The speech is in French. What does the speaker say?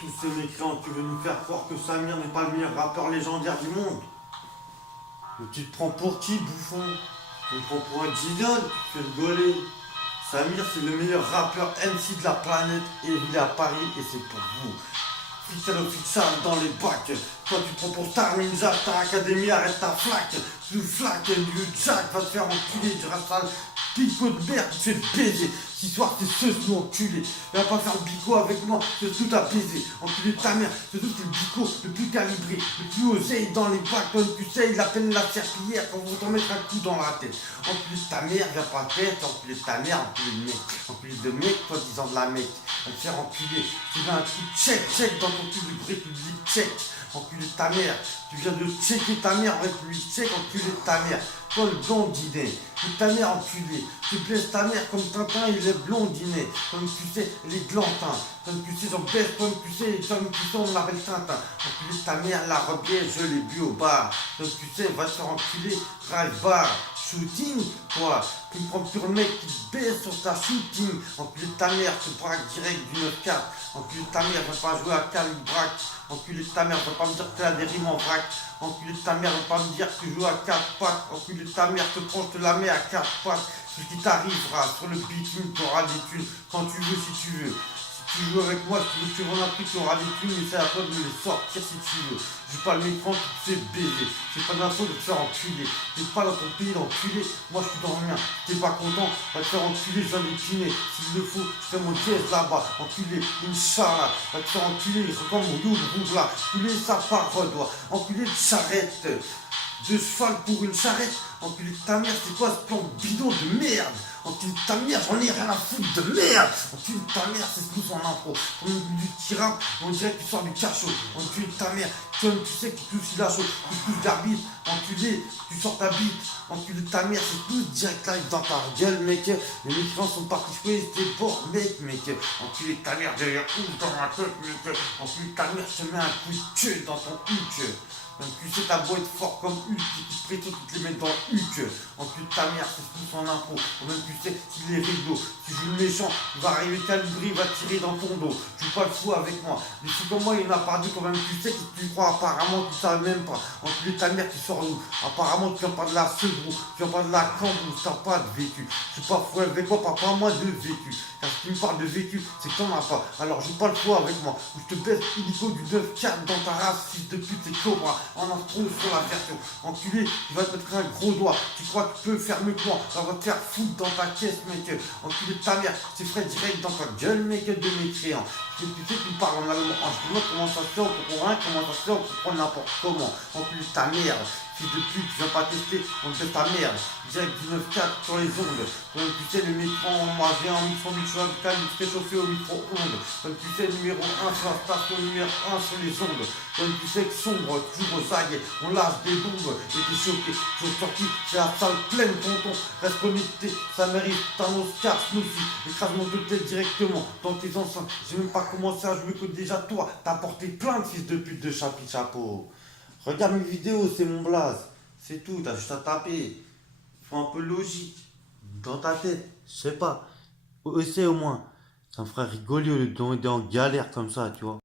Tous ces mécréants, tu veux nous faire croire que Samir n'est pas le meilleur rappeur légendaire du monde. Mais tu te prends pour qui, bouffon? Tu me prends pour un guignol? Tu fais rigoler. Samir, c'est le meilleur rappeur MC de la planète et il est à Paris et c'est pour vous. Fixal official dans les bacs. Toi tu te prends pour Star Ninja, Star Academy, arrête ta flaque. Tu nous flaques, le Jack va te faire enculer du rastal. Pico de merde, tu fais baiser. Ce soir c'est ce nous enculé. Viens pas faire le bico avec moi, c'est tout à baiser. Enculé de ta mère, c'est tout c'est le bico le plus calibré, le plus osé dans les bacs. Comme tu sais, il a peine la serpillière quand vous t'en mettre un coup dans la tête. Enculé de ta mère, viens pas faire, enculé de ta mère, enculé de mec. Enculé de mec, toi disant de la mec. Va te faire enculer. Tu veux un coup de check dans ton cul du République tchèque. Enculé de ta mère, tu viens de checker ta mère en République tchèque, enculé de ta mère. Toi le blondinet, de ta mère enculé, tu blesses ta mère comme Tintin il est blondinet, comme tu sais, les glantins, comme tu sais, j'en baisse, comme tu sais, on l'appelle Tintin, enculé de ta mère, la rebière, je l'ai bu au bar, comme tu sais, va te faire enculer, drive bar, shooting, quoi, tu me prends pour le mec qui te baisse sur ta shooting, enculé de ta mère, tu braques direct du 9-4, enculé de ta mère, va pas jouer à calibrac, enculé de ta mère, va pas me dire que tu as des rimes en vrac, enculé de ta mère, va pas me dire que tu joues à 4 pattes, enculé de ta mère, te prends, je te la mets à 4 pattes, ce qui t'arrivera sur le bitume, tu auras des thunes quand tu veux, si tu veux. Si tu joues avec moi, si tu veux un truc, tu auras des thunes, mais c'est à toi de me les sortir si tu veux. Je joue pas le micro, tu te fais baiser. C'est pas de ma faute de te faire enculer. T'es pas dans ton pays d'enculer, moi je suis dans le mien. T'es pas content, va te faire enculer, je viens d'écliner. S'il le faut, je fais mon dièse là-bas. Enculé, Inch'Allah, va te faire enculer, c'est comme mon youl rouge là. Enculé, sa parole, doit. Enculé de charrette. De cheval pour une charrette. Enculé de ta mère, c'est quoi ce plan bidon de merde? Enculé de ta mère, j'en ai rien à foutre de merde. Enculé de ta mère, c'est tout en info. Comme du tirap, on dirait que tu sors du cachot. Enculé de ta mère, comme tu sais que tu touches la chaud, tu touches d'arbitre. Enculé, tu sors ta bite. Enculé de ta mère, c'est tout direct live dans ta gueule, mec. Les migrants sont partis jouer, c'est pour mec. Enculé de ta mère, derrière ouf dans ma tête, mec. Enculé de ta mère, je te mets un coup de queue dans ton huc. Donc tu sais, ta boîte fort comme Hulk, qui te prétend, tu te les mets dans le huc. Enculé de ta mère, c'est tout son info. Ou même tu sais, s'il est rideau, si je joue le méchant, il va arriver calibré, il va tirer dans ton dos. Tu joues pas le fou avec moi. Les fous comme moi, il y en a pas deux quand même, tu sais, que tu crois apparemment, tu savais même pas. Enculé de ta mère, tu sors nous. Apparemment, tu viens pas de la Segrou, tu viens pas de la Cambou, t'as pas de vécu. Je suis pas fou avec moi, papa, moi de vécu. Car si tu me parles de vécu, c'est que t'en as pas. Alors joue pas le fou avec moi. Ou je te baisse illico du 9-4 dans ta race, fils de pute et cobra. En intro sur la version. Enculé, tu vas te mettre un gros doigt. Tu crois que tu peux faire mieux que moi. Ça va te faire foutre dans ta caisse, mec. Enculé de ta mère, c'est frais direct dans ta gueule, mec, de mécréant. Tu sais, tu me parles en allemand. Je te montre comment ça se fait, on comprend rien, comment ça se fait, on comprend n'importe comment. Enculé de ta mère. Fils de pute, tu viens pas tester, on te fait ta merde. Direct du 9-4 sur les ondes. Comme tu sais, le micro, moi j'ai un micro Michelin, il se fait chauffer au micro-ondes. Comme tu sais, numéro 1 sur la station, numéro 1 sur les ondes. Comme tu sais que sombre, toujours aux aguets, on lâche des bombes. Et t'es choqué, je suis sorti, c'est la salle pleine, tonton. Reste connecté, ça mérite un Oscar, Snoopy. Écrase mon tête directement dans tes enceintes. J'ai même pas commencé à jouer que déjà toi, t'as porté plein de fils de pute de chapeau. Regarde mes vidéos, c'est mon blaze. C'est tout, t'as juste à taper. Faut un peu logique. Dans ta tête, je sais pas. Essaie au moins. Ça me ferait rigoler au lieu d'être en galère comme ça, tu vois.